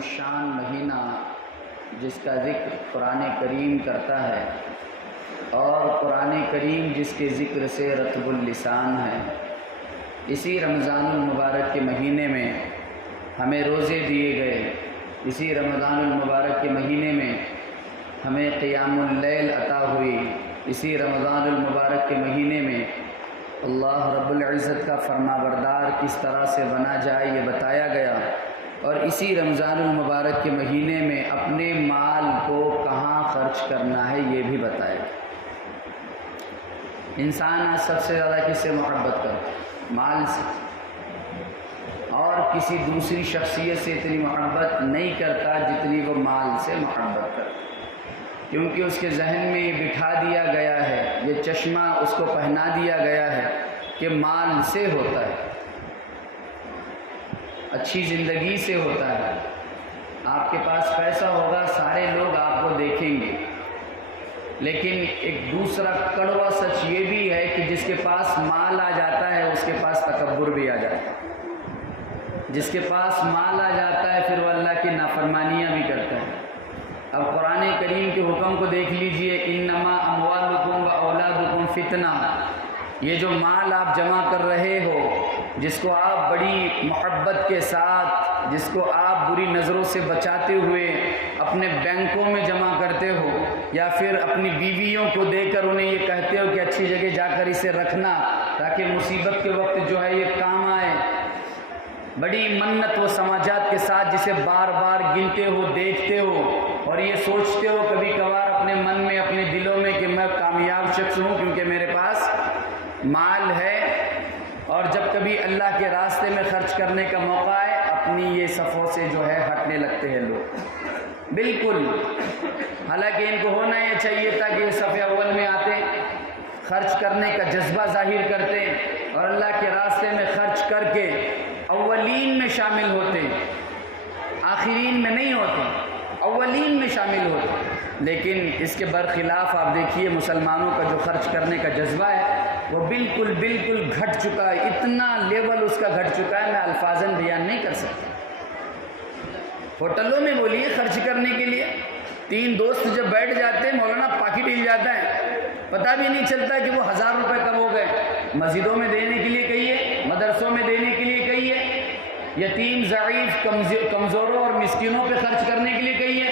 الشان مہینہ جس کا ذکر قرآن کریم کرتا ہے اور قرآن کریم جس کے ذکر سے رطب اللسان ہے، اسی رمضان المبارک کے مہینے میں ہمیں روزے دیے گئے، اسی رمضان المبارک کے مہینے میں ہمیں قیام اللیل عطا ہوئی، اسی رمضان المبارک کے مہینے میں اللہ رب العزت کا فرما بردار کس طرح سے بنا جائے یہ بتایا گیا، اور اسی رمضان المبارک کے مہینے میں اپنے مال کو کہاں خرچ کرنا ہے یہ بھی بتایا گیا۔ انسان آج سب سے زیادہ کس سے محبت کرتا ہے؟ مال سے، اور کسی دوسری شخصیت سے اتنی محبت نہیں کرتا جتنی وہ مال سے محبت کرتا، کیونکہ اس کے ذہن میں یہ بٹھا دیا گیا ہے، یہ چشمہ اس کو پہنا دیا گیا ہے کہ مال سے ہوتا ہے، اچھی زندگی سے ہوتا ہے۔ آپ کے پاس پیسہ ہوگا، سارے لوگ آپ کو دیکھیں گے، لیکن ایک دوسرا کڑوا سچ یہ بھی ہے کہ جس کے پاس مال آ جاتا ہے اس کے پاس تکبر بھی آ جاتا ہے۔ جس کے پاس مال آ جاتا ہے پھر وہ اللہ کی نافرمانیاں بھی کرتا ہے۔ اب قرآن کریم کے حکم کو دیکھ لیجئے، انما اموالکم و اولادکم فتنہ، یہ جو مال آپ جمع کر رہے ہو، جس کو آپ بڑی محبت کے ساتھ، جس کو آپ بری نظروں سے بچاتے ہوئے اپنے بینکوں میں جمع کرتے ہو، یا پھر اپنی بیویوں کو دے کر انہیں یہ کہتے ہو کہ اچھی جگہ جا کر اسے رکھنا تاکہ مصیبت کے وقت جو ہے یہ کام آئے، بڑی منت و سماجات کے ساتھ جسے بار بار گنتے ہو، دیکھتے ہو، اور یہ سوچتے ہو کبھی کبھار اپنے من میں، اپنے دلوں میں کہ میں کامیاب شخص ہوں کیونکہ میرے پاس مال ہے، اور جب کبھی اللہ کے راستے میں خرچ کرنے کا موقع ہے اپنی یہ صفوں سے جو ہے ہٹنے لگتے ہیں لوگ، بالکل۔ حالانکہ ان کو ہونا یہ چاہیے تھا کہ یہ صف اول میں آتے، خرچ کرنے کا جذبہ ظاہر کرتے اور اللہ کے راستے میں خرچ کر کے اولین میں شامل ہوتے، آخرین میں نہیں ہوتے، اولین میں شامل ہوتے۔ لیکن اس کے برخلاف آپ دیکھیے مسلمانوں کا جو خرچ کرنے کا جذبہ ہے وہ بالکل گھٹ چکا ہے، اتنا لیول اس کا گھٹ چکا ہے میں الفاظاً بیان نہیں کر سکتا۔ ہوٹلوں میں بولیے خرچ کرنے کے لیے 3 دوست جب بیٹھ جاتے ہیں مولانا پاکٹ ہل جاتا ہے، پتہ بھی نہیں چلتا کہ وہ 1000 روپے کب ہو گئے۔ مسجدوں میں دینے کے لیے کہیے، مدرسوں میں دینے کے لیے کہیے، یتیم ضعیف کمزوروں اور مسکینوں پہ خرچ کرنے کے لیے کہیے۔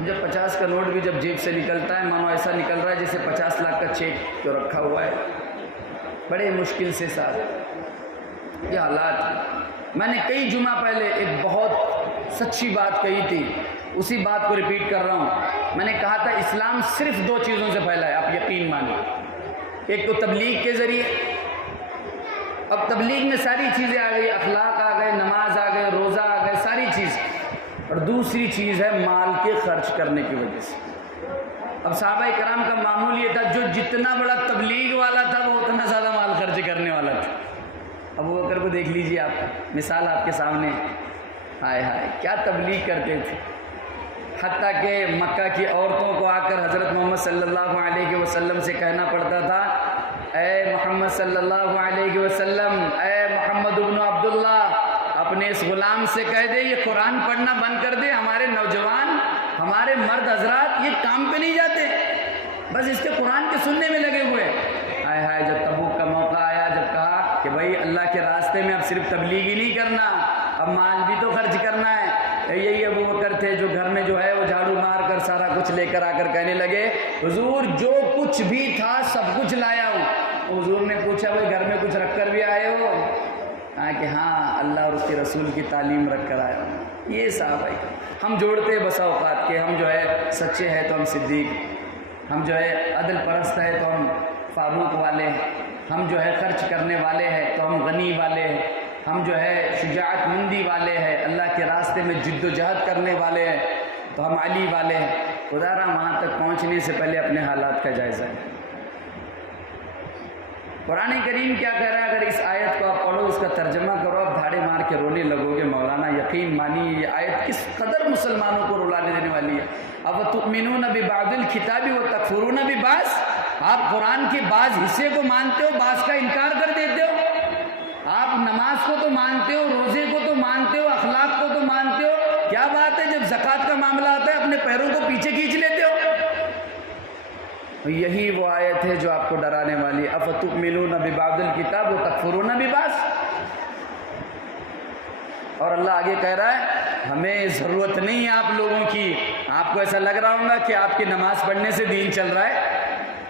جب 50 کا نوٹ بھی جب جیب سے نکلتا ہے مانو ایسا نکل رہا ہے جیسے 50 لاکھ کا چیک جو رکھا ہوا ہے، بڑے مشکل سے ساتھ یہ حالات۔ میں نے کئی جمعہ پہلے ایک بہت سچی بات کہی تھی، اسی بات کو ریپیٹ کر رہا ہوں۔ میں نے کہا تھا اسلام صرف 2 چیزوں سے پھیلا ہے، آپ یقین مانیں، ایک تو تبلیغ کے ذریعے، اب تبلیغ میں ساری چیزیں آ گئی، اخلاق آ گئے، نماز آ گئے، روزہ آ گئے، ساری چیز، اور دوسری چیز ہے مال کے خرچ کرنے کی وجہ سے۔ اب صحابہ کرام کا معمول یہ تھا جو جتنا بڑا تبلیغ والا تھا وہ اتنا زیادہ مال خرچ کرنے والا تھا۔ ابو بکر کو دیکھ لیجئے آپ، مثال آپ کے سامنے، ہائے ہائے کیا تبلیغ کرتے تھے، حتیٰ کہ مکہ کی عورتوں کو آ کر حضرت محمد صلی اللہ علیہ وسلم سے کہنا پڑتا تھا، اے محمد صلی اللہ علیہ وسلم، اے محمد ابن عبداللہ، اپنے اس غلام سے کہہ دے یہ قرآن پڑھنا بند کر دے، ہمارے نوجوان، ہمارے مرد حضرات یہ کام پہ نہیں جاتے، بس اس کے قرآن کے سننے میں لگے ہوئے۔ ہائے ہائے جب تبوک کا موقع آیا، جب کہا کہ بھائی اللہ کے راستے میں اب صرف تبلیغ ہی نہیں کرنا، اب مال بھی تو خرچ کرنا ہے۔ یہی ابو بکر تھے جو گھر میں جو ہے وہ جھاڑو مار کر سارا کچھ لے کر آ کر کہنے لگے، حضور جو کچھ بھی تھا سب کچھ لایا ہوں۔ حضور نے پوچھا بھائی گھر میں کچھ رکھ کر بھی آئے ہو؟ کہا کہ ہاں اللہ اور اس کے رسول کی تعلیم رکھ کر آیا ہوں۔ یہ صحابہ ہم جوڑتے بسا اوقات کے، ہم جو ہے سچے ہیں تو ہم صدیق، ہم جو ہے عدل پرست ہے تو ہم فاروق والے ہیں، ہم جو ہے خرچ کرنے والے ہیں تو ہم غنی والے ہیں، ہم جو ہے شجاعت مندی والے ہیں، اللہ کے راستے میں جد و جہد کرنے والے ہیں تو ہم علی والے ہیں۔ خدا را وہاں تک پہنچنے سے پہلے اپنے حالات کا جائزہ ہے۔ قرآن کریم کیا کہہ رہا ہے؟ اگر اس آیت کو آپ پڑھو، اس کا ترجمہ کرو، آپ دھاڑے مار کے رونے لگو گے مولانا، یقین مانیے یہ آیت کس قدر مسلمانوں کو رلانے دینے والی ہے۔ اَفَتُؤْمِنُونَ بِبَعْضِ الْكِتَابِ وَتَكْفُرُونَ بِبَعْضٍ، آپ قرآن کے بعض حصے کو مانتے ہو، بعض کا انکار کر دیتے ہو۔ آپ نماز کو تو مانتے ہو، روزے کو تو مانتے ہو، اخلاق کو تو مانتے ہو، پیچھے کھینچ لیتے ہو. یہی وہ آیت ہے جو آپ کو ڈرانے والی. افتؤمنون ببعض الکتاب وتکفرون ببعض. اور اللہ آگے کہہ رہا ہے ہمیں ضرورت نہیں ہے آپ لوگوں کی. آپ کو ایسا لگ رہا ہوگا کہ آپ کی نماز پڑھنے سے دین چل رہا ہے,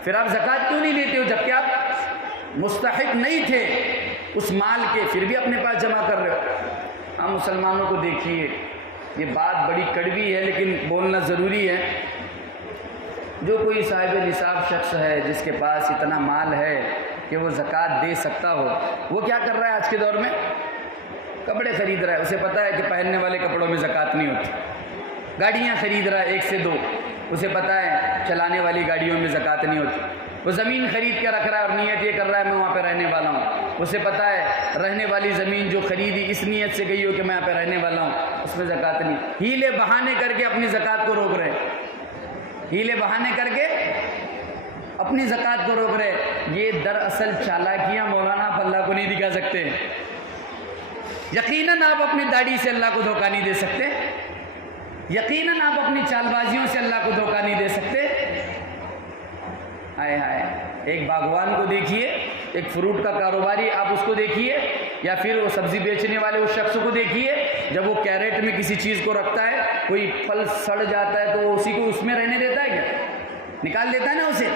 پھر آپ زکوٰۃ کیوں نہیں دیتے ہو جبکہ آپ مستحق نہیں تھے اس مال کے, پھر بھی اپنے پاس جمع کر رہے ہو. ہم مسلمانوں کو دیکھیے, یہ بات بڑی کڑوی ہے لیکن بولنا ضروری ہے. جو کوئی صاحب نصاب شخص ہے جس کے پاس اتنا مال ہے کہ وہ زکوٰۃ دے سکتا ہو, وہ کیا کر رہا ہے آج کے دور میں؟ کپڑے خرید رہا ہے. اسے پتہ ہے کہ پہننے والے کپڑوں میں زکوٰۃ نہیں ہوتی. گاڑیاں خرید رہا ہے 1 سے 2, اسے پتہ ہے چلانے والی گاڑیوں میں زکوٰۃ نہیں ہوتی. وہ زمین خرید کے رکھ رہا ہے اور نیت یہ کر رہا ہے میں وہاں پہ رہنے والا ہوں. اسے پتہ ہے رہنے والی زمین جو خریدی اس نیت سے گئی ہو کہ میں یہاں پہ رہنے والا ہوں, اس میں زکوٰۃ نہیں. ہیلے بہانے کر کے اپنی زکوٰۃ کو روک رہے ہیں. ہیلے بہانے کر کے اپنی زکوٰۃ کو روک رہے. یہ دراصل چالاکیاں مولانا آپ اللہ کو نہیں دکھا سکتے. یقیناً آپ اپنی داڑھی سے اللہ کو دھوکہ نہیں دے سکتے. یقیناً آپ اپنی چال بازیوں سے اللہ کو دھوکہ نہیں دے سکتے. ہائے ہائے, ایک باغوان کو دیکھیے, ایک فروٹ کا کاروباری آپ اس کو دیکھیے, یا پھر وہ سبزی بیچنے والے اس شخص کو دیکھیے, جب وہ کیرٹ میں کسی چیز کو رکھتا ہے, کوئی پھل سڑ جاتا ہے تو اسی کو اس میں رہنے دیتا ہے کیا؟ نکال دیتا ہے نا اسے.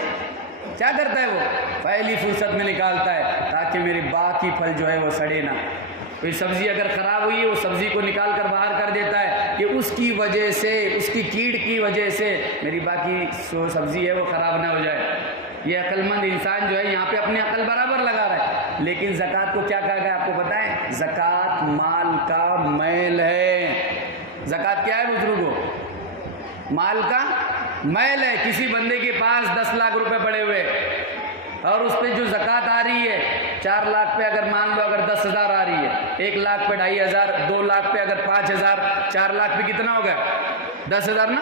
کیا کرتا ہے وہ؟ پہلی فرصت میں نکالتا ہے تاکہ میری باقی پھل جو ہے وہ سڑے نہ. کوئی سبزی اگر خراب ہوئی ہے وہ سبزی کو نکال کر باہر کر دیتا ہے کہ اس کی وجہ سے, اس کی کیڑ کی وجہ سے میری باقی جو سبزی ہے وہ خراب نہ ہو جائے. یہ عقل مند انسان جو ہے یہاں پہ اپنی عقل برابر لگا رہا ہے. لیکن زکوٰۃ کو کیا کہا گیا آپ کو پتہ ہے؟ زکوٰۃ مال کا میل ہے. زکوٰۃ کیا ہے بزرگوں؟ مال کا میل ہے. کسی بندے کے پاس 10 لاکھ روپے پڑے ہوئے اور اس پہ جو زکوٰۃ آ رہی ہے 4 لاکھ پہ, اگر مان لو اگر 10,000 آ رہی ہے, 1 لاکھ پہ 2,500, 2 لاکھ پہ اگر 5,000, 4 لاکھ پہ کتنا ہو گیا؟ 10,000 نا.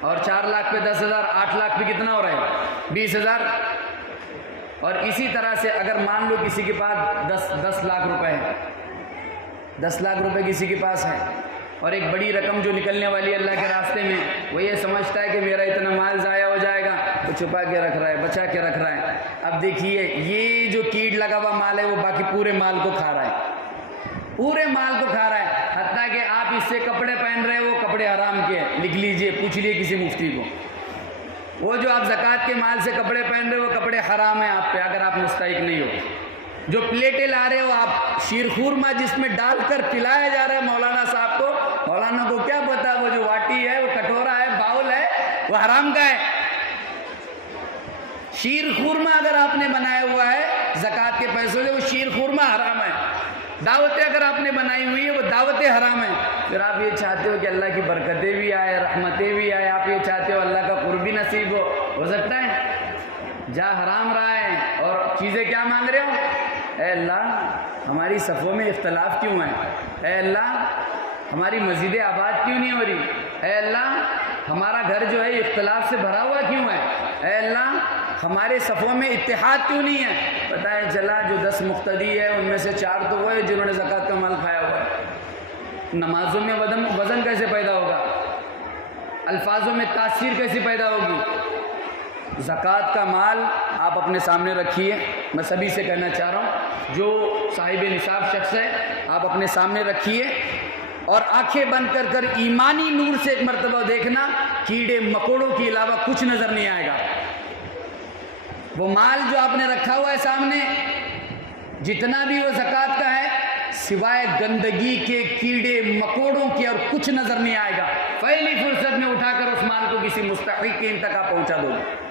اور 4 لاکھ پہ 10,000, 8 لاکھ پہ کتنا ہو رہا ہے؟ 20,000. اور اسی طرح سے اگر مان لو کسی کے پاس 10 لاکھ روپے ہے, 10 لاکھ روپے کسی کے پاس ہے, اور ایک بڑی رقم جو نکلنے والی ہے اللہ کے راستے میں, وہ یہ سمجھتا ہے کہ میرا اتنا مال ضائع ہو جائے گا, وہ چھپا کے رکھ رہا ہے, بچا کے رکھ رہا ہے. اب دیکھیے یہ جو کیڑ لگا ہوا مال ہے وہ باقی پورے مال کو کھا رہا ہے, پورے مال کو کھا رہا ہے. حتیٰ کہ آپ اس سے کپڑے پہن رہے ہو, وہ کپڑے حرام کے ہیں. لکھ لیجئے, پوچھ لیے کسی مفتی کو, وہ جو آپ زکوٰۃ کے مال سے کپڑے پہن رہے ہو وہ کپڑے حرام ہیں آپ پہ, اگر آپ مستحق نہیں ہو. جو پلیٹیں لا رہے ہو آپ, شیر خورما جس میں ڈال کر پلایا جا رہا ہے مولانا صاحب کو, مولانا کو کیا پتا وہ جو واٹی ہے, وہ کٹورا ہے, باؤل ہے, وہ حرام کا ہے. شیر خورما اگر آپ نے بنایا ہوا ہے زکوٰۃ کے پیسوں سے, وہ شیر خورما حرام ہے. دعوتیں اگر آپ نے بنائی ہوئی ہے وہ دعوتیں حرام ہیں. پھر آپ یہ چاہتے ہو کہ اللہ کی برکتیں بھی آئے, رحمتیں بھی آئے, آپ یہ چاہتے ہو اللہ کا قرب بھی نصیب ہو سکتا ہے. جا حرام رہا ہے اور چیزیں کیا مانگ رہے ہو؟ اے اللہ ہماری صفوں میں اختلاف کیوں ہے؟ اے اللہ ہماری مسجدیں آباد کیوں نہیں ہو رہی؟ اے اللہ ہمارا گھر جو ہے اختلاف سے بھرا ہوا کیوں ہے؟ اے اللہ ہمارے صفوں میں اتحاد کیوں نہیں ہے؟ پتہ ہے چلا جو 10 مقتدی ہے ان میں سے 4 تو وہ ہے جنہوں نے زکوٰۃ کا مال کھایا ہوا ہے. نمازوں میں وزن کیسے پیدا ہوگا؟ الفاظوں میں تاثیر کیسی پیدا ہوگی؟ زکوٰۃ کا مال آپ اپنے سامنے رکھیے. میں سبھی سے کہنا چاہ رہا ہوں جو صاحب نصاب شخص ہے آپ اپنے سامنے رکھیے اور آنکھیں بند کر ایمانی نور سے ایک مرتبہ دیکھنا, کیڑے مکوڑوں کے علاوہ کچھ نظر نہیں آئے گا. وہ مال جو آپ نے رکھا ہوا ہے سامنے, جتنا بھی وہ زکوٰۃ کا ہے, سوائے گندگی کے, کیڑے مکوڑوں کے, اور کچھ نظر نہیں آئے گا. پہلی فرصت میں اٹھا کر اس مال کو کسی مستحق کے انتہا پہنچا دو گے.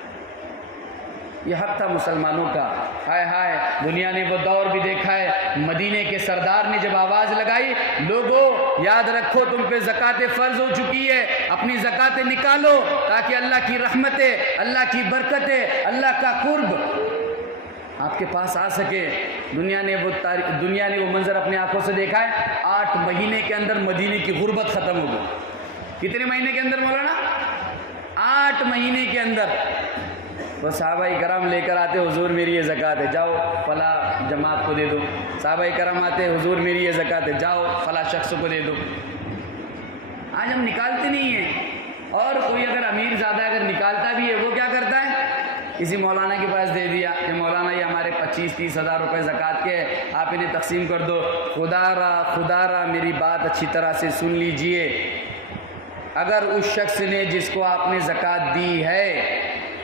یہ حق تھا مسلمانوں کا. ہائے ہائے, دنیا نے وہ دور بھی دیکھا ہے. مدینے کے سردار نے جب آواز لگائی, لوگوں یاد رکھو تم پہ زکوٰۃ فرض ہو چکی ہے, اپنی زکوٰۃ نکالو تاکہ اللہ کی رحمتیں, اللہ کی برکتیں, اللہ کا قرب آپ کے پاس آ سکے. دنیا نے وہ منظر اپنے آنکھوں سے دیکھا ہے. 8 مہینے کے اندر مدینے کی غربت ختم ہو گئی. کتنے مہینے کے اندر مولانا؟ 8 مہینے کے اندر. وہ صحابہ کرام لے کر آتے, حضور میری یہ زکوٰۃ ہے, جاؤ فلاں جماعت کو دے دو. صحابہ کرام آتے, حضور میری یہ زکوٰۃ ہے, جاؤ فلاں شخص کو دے دو. آج ہم نکالتے نہیں ہیں. اور کوئی اگر امیر زیادہ اگر نکالتا بھی ہے وہ کیا کرتا ہے، کسی مولانا کے پاس دے دیا کہ مولانا یہ ہمارے 25-30 ہزار روپے زکوٰۃ کے آپ انہیں تقسیم کر دو۔ خدا را میری بات اچھی طرح سے سن لیجئے، اگر اس شخص نے جس کو آپ نے زکوٰۃ دی ہے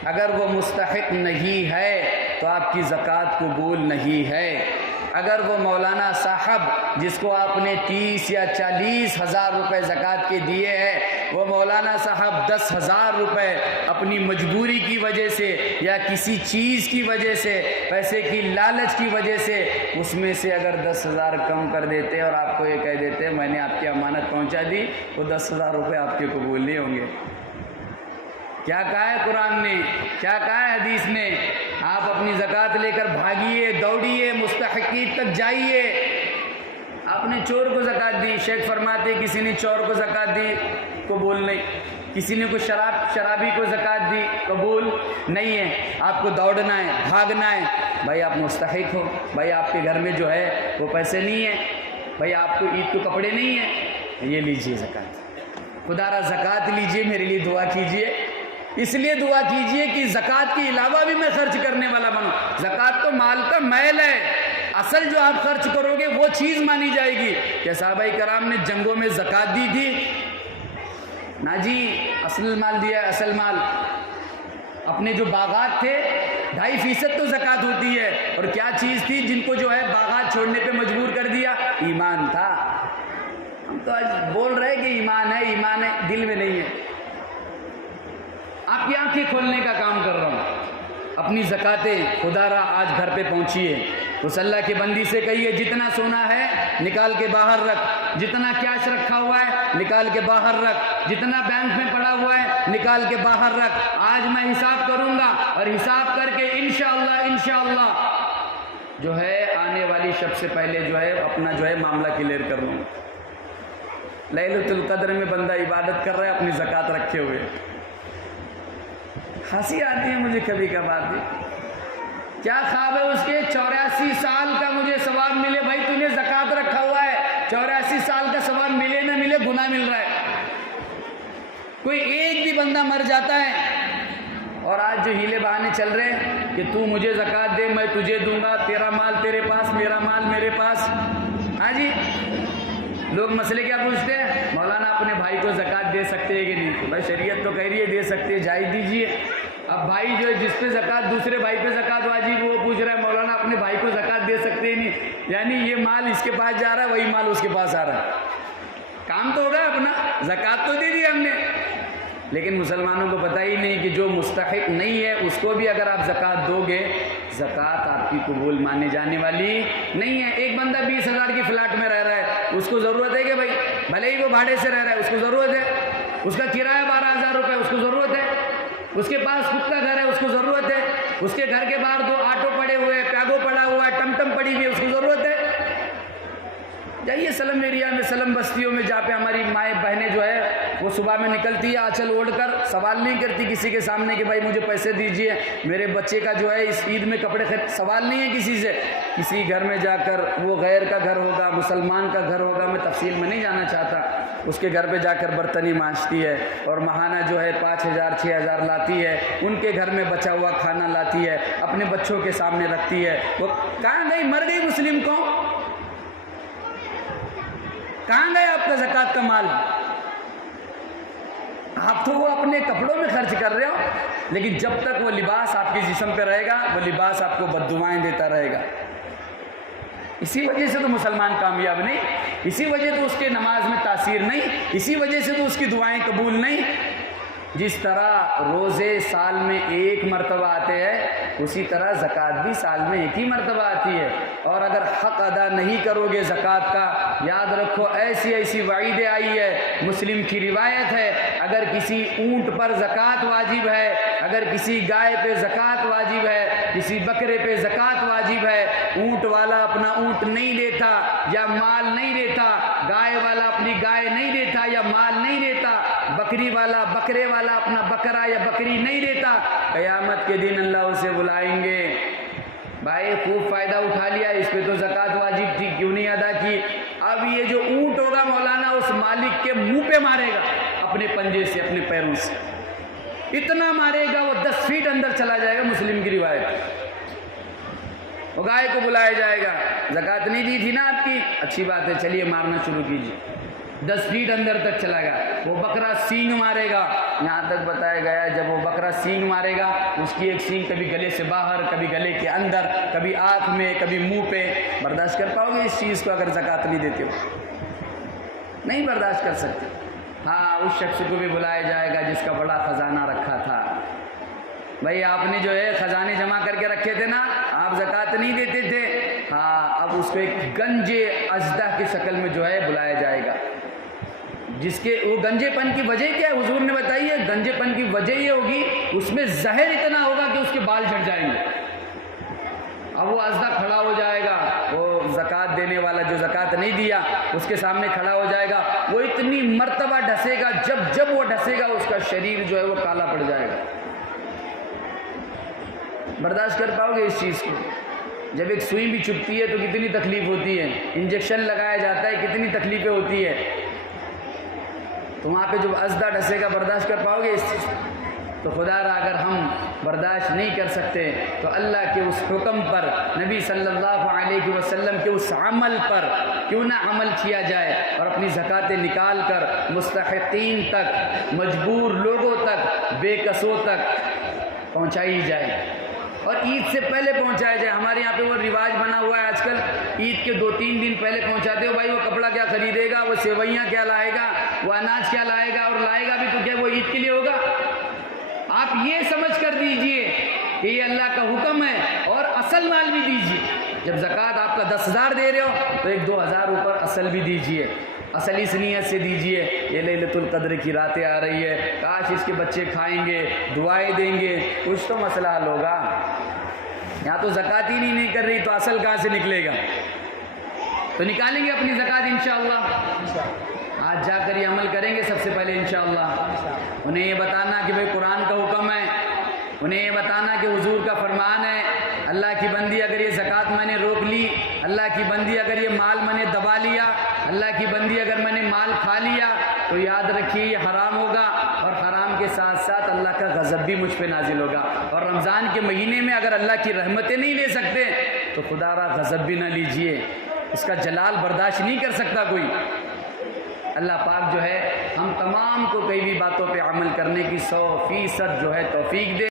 اگر وہ مستحق نہیں ہے تو آپ کی زکوٰۃ قبول نہیں ہے۔ اگر وہ مولانا صاحب جس کو آپ نے 30 یا 40 ہزار روپے زکوٰۃ کے دیے ہیں، وہ مولانا صاحب 10,000 روپے اپنی مجبوری کی وجہ سے یا کسی چیز کی وجہ سے، پیسے کی لالچ کی وجہ سے اس میں سے اگر 10,000 کم کر دیتے اور آپ کو یہ کہہ دیتے میں نے آپ کی امانت پہنچا دی، وہ 10,000 روپے آپ کے قبول نہیں ہوں گے۔ کیا کہا ہے قرآن نے، کیا کہا ہے حدیث نے؟ آپ اپنی زکوٰۃ لے کر بھاگیے، دوڑیے، مستحقین تک جائیے۔ آپ نے چور کو زکوٰۃ دی، شیخ فرماتے کسی نے چور کو زکوٰۃ دی قبول نہیں، کسی نے کوئی شرابی کو زکوٰۃ دی قبول نہیں ہے۔ آپ کو دوڑنا ہے، بھاگنا ہے، بھائی آپ مستحق ہو، بھائی آپ کے گھر میں جو ہے وہ پیسے نہیں ہیں، بھائی آپ کو عید کو کپڑے نہیں ہیں، یہ لیجئے زکوٰۃ، خدا را زکوٰۃ لیجئے، میرے لیے دعا کیجئے۔ اس لیے دعا کیجئے کہ زکوٰۃ کے علاوہ بھی میں خرچ کرنے والا بنوں۔ زکوٰۃ تو مال کا میل ہے، اصل جو آپ خرچ کرو گے وہ چیز مانی جائے گی۔ کیا صحابہ کرام نے جنگوں میں زکوٰۃ دی تھی؟ نا جی، اصل مال دیا ہے، اصل مال۔ اپنے جو باغات تھے 2.5% تو زکوٰۃ ہوتی ہے، اور کیا چیز تھی جن کو جو ہے باغات چھوڑنے پہ مجبور کر دیا؟ ایمان تھا۔ ہم تو آج بول رہے کہ ایمان ہے، ایمان ہے، دل میں نہیں ہے۔ آپ کی آنکھیں کھولنے کا کام کر رہا ہوں۔ اپنی زکاتیں خدا را آج گھر پہ پہنچیے، اس اللہ کی بندی سے کہیے جتنا سونا ہے نکال کے باہر رکھ، جتنا کیش رکھا ہوا ہے نکال کے باہر رکھ، جتنا بینک میں پڑا ہوا ہے نکال کے باہر رکھ۔ آج میں حساب کروں گا اور حساب کر کے انشاءاللہ جو ہے آنے والی شب سے پہلے جو ہے اپنا جو ہے معاملہ کلیئر کر لوں گا۔ لیلۃ القدر میں بندہ عبادت کر رہا ہے اپنی زکوٰۃ رکھے ہوئے۔ ہنسی آتی ہے مجھے کبھی کبھار بھی، کیا خواب ہے اس کے 84 سال کا مجھے ثواب ملے؟ بھائی تو نے زکوٰۃ رکھا ہوا ہے، 84 سال کا ثواب ملے نہ ملے گناہ مل رہا ہے۔ کوئی ایک بھی بندہ مر جاتا ہے، اور آج جو ہیلے بہانے چل رہے ہیں کہ تو مجھے زکوٰۃ دے میں تجھے دوں گا، تیرا مال تیرے پاس، میرا مال میرے پاس۔ ہاں جی، لوگ مسئلے کیا پوچھتے ہیں؟ مولانا اپنے بھائی کو زکوٰۃ دے سکتے ہیں کہ نہیں؟ بھائی شریعت تو کہہ رہی ہے دے سکتے ہیں، جائز دیجیے۔ اب بھائی جو ہے جس پہ زکوٰۃ دوسرے بھائی پہ زکوٰۃ واجب وہ پوچھ رہا ہے مولانا اپنے بھائی کو زکوٰۃ دے سکتے ہیں نہیں؟ یعنی یہ مال اس کے پاس جا رہا ہے، وہی مال اس کے پاس آ رہا ہے۔ کام تو ہو رہا ہے اپنا، زکوٰۃ تو دے دی ہم نے، لیکن مسلمانوں کو پتہ ہی نہیں کہ جو مستحق نہیں ہے اس کو بھی اگر آپ زکوٰۃ دو گے، زکوٰۃ آپ کی قبول مانے جانے والی نہیں ہے۔ ایک بندہ 20,000 کی فلیٹ میں رہ رہا ہے، اس کو ضرورت ہے کہ بھائی بھلے ہی وہ بھاڑے سے رہ رہا ہے، اس کو ضرورت ہے، اس کا کرایہ 12,000 روپے، اس کو ضرورت ہے، اس کے پاس خود کا گھر ہے، اس کو ضرورت ہے، اس کے گھر کے باہر 2 آٹو پڑے ہوئے ہیں، پیاگو پڑا ہوا ہے، ٹم پڑی ہوئی ہے، اس کو ضرورت ہے۔ جائیے سلم ایریا میں، سلم بستیوں میں جہاں پہ ہماری مائیں بہنیں جو ہے وہ صبح میں نکلتی ہے آنچل اوڑھ کر، سوال نہیں کرتی کسی کے سامنے کہ بھائی مجھے پیسے دیجئے میرے بچے کا جو ہے اس عید میں کپڑے خرید، سوال نہیں ہے کسی سے۔ کسی گھر میں جا کر، وہ غیر کا گھر ہوگا، مسلمان کا گھر ہوگا، میں تفصیل میں نہیں جانا چاہتا، اس کے گھر پہ جا کر برتنی مانجتی ہے اور ماہانہ جو ہے 5,000 6,000 لاتی ہے، ان کے گھر میں بچا ہوا کھانا لاتی ہے، اپنے بچوں کے سامنے رکھتی ہے۔ وہ کہاں گئی؟ مر گئی مسلم قوم؟ کہاں گیا آپ کا زکوٰۃ کا مال؟ آپ تو وہ اپنے کپڑوں میں خرچ کر رہے ہو، لیکن جب تک وہ لباس آپ کے جسم پہ رہے گا وہ لباس آپ کو بددعائیں دیتا رہے گا۔ اسی وجہ سے تو مسلمان کامیاب نہیں، اسی وجہ تو اس کے نماز میں تاثیر نہیں، اسی وجہ سے تو اس کی دعائیں قبول نہیں۔ جس طرح روزے سال میں 1 مرتبہ آتے ہیں، اسی طرح زکوٰۃ بھی سال میں 1 ہی مرتبہ آتی ہے، اور اگر حق ادا نہیں کرو گے زکوٰۃ کا، یاد رکھو ایسی وعیدیں آئی ہے، مسلم کی روایت ہے، اگر کسی اونٹ پر زکوٰۃ واجب ہے، اگر کسی گائے پہ زکوٰۃ واجب ہے، کسی بکرے پہ زکوٰۃ واجب ہے، اونٹ والا اپنا اونٹ نہیں دیتا یا مال نہیں دیتا، گائے والا اپنی گائے نہیں دیتا یا مال نہیں دیتا، بکری والا بکرے والا اپنا بکرا یا بکری نہیں دیتا، قیامت کے دن اللہ اسے بلائیں گے، بھائی خوب فائدہ اٹھا لیا، اس پہ تو زکوٰۃ واجب تھی، کیوں نہیں ادا کی؟ اب یہ جو اونٹ ہوگا مولانا اس مالک کے منہ پہ مارے گا، اپنے پنجے سے، اپنے پیروں سے اتنا مارے گا وہ 10 فیٹ اندر چلا جائے گا۔ مسلم کی روایت، وہ گائے کو بلایا جائے گا، زکوٰۃ نہیں دی تھی نا آپ کی، اچھی بات ہے چلیے مارنا شروع کیجیے۔ 10 فیٹ اندر تک چلا گا، وہ بکرا سینگ مارے گا۔ یہاں تک بتایا گیا جب وہ بکرا سینگ مارے گا، اس کی ایک سینگ کبھی گلے سے باہر، کبھی گلے کے اندر، کبھی آنکھ میں، کبھی منہ پہ۔ برداشت کر پاؤ گے اس چیز کو اگر زکوٰۃ نہیں دیتے ہو؟ نہیں برداشت کر سکتے۔ ہاں، اس شخص کو بھی بلایا جائے گا جس کا بڑا خزانہ رکھا تھا۔ بھائی آپ نے جو ہے خزانے جمع کر کے رکھے تھے نا، آپ زکوٰۃ نہیں دیتے تھے، ہاں اب اس کو ایک گنجے اژدھا کی شکل میں جو ہے بلایا جائے گا، جس کے وہ گنجے پن کی وجہ کیا ہے حضور نے بتائی ہے؟ گنجے پن کی وجہ یہ ہوگی اس میں زہر اتنا ہوگا کہ اس کے بال جھڑ جائیں گے۔ اب وہ اژدھا کھڑا ہو جائے گا، وہ زکوٰۃ دینے والا جو زکوٰۃ نہیں دیا اس کے سامنے کھڑا ہو جائے گا، وہ اتنی مرتبہ ڈھسے گا، جب وہ ڈھسے گا اس کا شریر جو ہے وہ کالا پڑ جائے گا۔ برداشت کر پاؤ گے اس چیز کو؟ جب ایک سوئی بھی چبھتی ہے تو کتنی تکلیف ہوتی ہے، انجیکشن لگایا جاتا ہے کتنی تکلیفیں ہوتی ہے، تو وہاں پہ جب اژدھا ڈھسے گا برداشت کر پاؤ گے اس چیز؟ تو خدا را اگر ہم برداشت نہیں کر سکتے تو اللہ کے اس حکم پر، نبی صلی اللہ علیہ وسلم کے اس عمل پر کیوں نہ عمل کیا جائے اور اپنی زکوٰۃیں نکال کر مستحقین تک، مجبور لوگوں تک، بے کسوں تک پہنچائی جائے، اور عید سے پہلے پہنچایا جائے۔ ہمارے یہاں پہ وہ رواج بنا ہوا ہے آج کل، عید کے 2-3 دن پہلے پہنچاتے ہو۔ بھائی وہ کپڑا کیا خریدے گا، وہ سیوئیاں کیا لائے گا، وہ اناج کیا لائے گا، اور لائے گا بھی تو کیا وہ عید کے لیے ہوگا؟ آپ یہ سمجھ کر دیجئے کہ یہ اللہ کا حکم ہے، اور اصل مال بھی دیجئے۔ جب زکوٰۃ آپ کا 10,000 دے رہے ہو تو ایک 2,000 اوپر اصل بھی دیجئے۔ اصل اس نیت سے دیجئے یہ لیلۃ القدر کی راتیں آ رہی ہے، کاش اس کے بچے کھائیں گے، دعائیں دیں گے، کچھ تو مسئلہ حل ہوگا۔ یہاں تو زکوٰۃ ہی نہیں کر رہی تو اصل کہاں سے نکلے گا؟ تو نکالیں گے اپنی زکوٰۃ انشاءاللہ، آج جا کر یہ عمل کریں گے سب سے پہلے انشاءاللہ۔ انہیں یہ بتانا کہ بھئی قرآن کا حکم ہے، انہیں یہ بتانا کہ حضور کا فرمان ہے، اللہ کی بندی اگر یہ زکوٰۃ میں نے روک لی، اللہ کی بندی اگر یہ مال میں نے دبا لیا، اللہ کی بندی اگر میں نے مال کھا لیا تو یاد رکھیے یہ حرام ہوگا، اور حرام کے ساتھ ساتھ اللہ کا غضب بھی مجھ پہ نازل ہوگا۔ اور رمضان کے مہینے میں اگر اللہ کی رحمتیں نہیں لے سکتے تو خدا را غضب بھی نہ لیجئے، اس کا جلال برداشت نہیں کر سکتا کوئی۔ اللہ پاک جو ہے ہم تمام کو کئی بھی باتوں پہ عمل کرنے کی 100% جو ہے توفیق دے۔